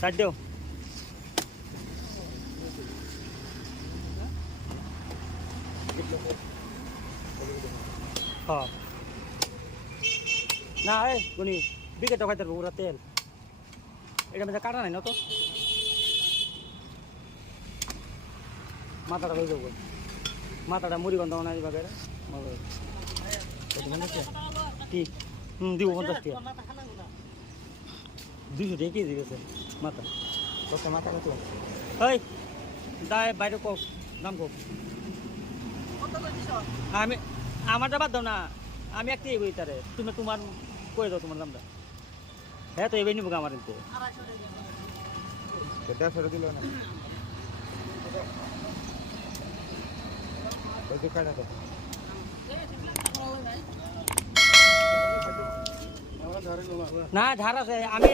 side দেও হ্যাঁ না এই কোনি বিকেট খাইতে পারবো ওরা তেল এটা মধ্যে কাটা নাই না তো মাথাটা হয়ে যাবো মাথাটা মুড়ি গন্ধ না এবার কি দিব 50 টাকা 200 টাকা কেজি গেছে মাথা কত মাথা কত ওই দায় বাইরে কো দাম কো আমি আমারটা বাদ দাও না আমি একটাই এগোই তারে তুমি তোমার কয়ে দাও তোমার দামটা হ্যাঁ তো এবার নিবো আমার এতে 150 দিল না না ঝাড় আছে আমি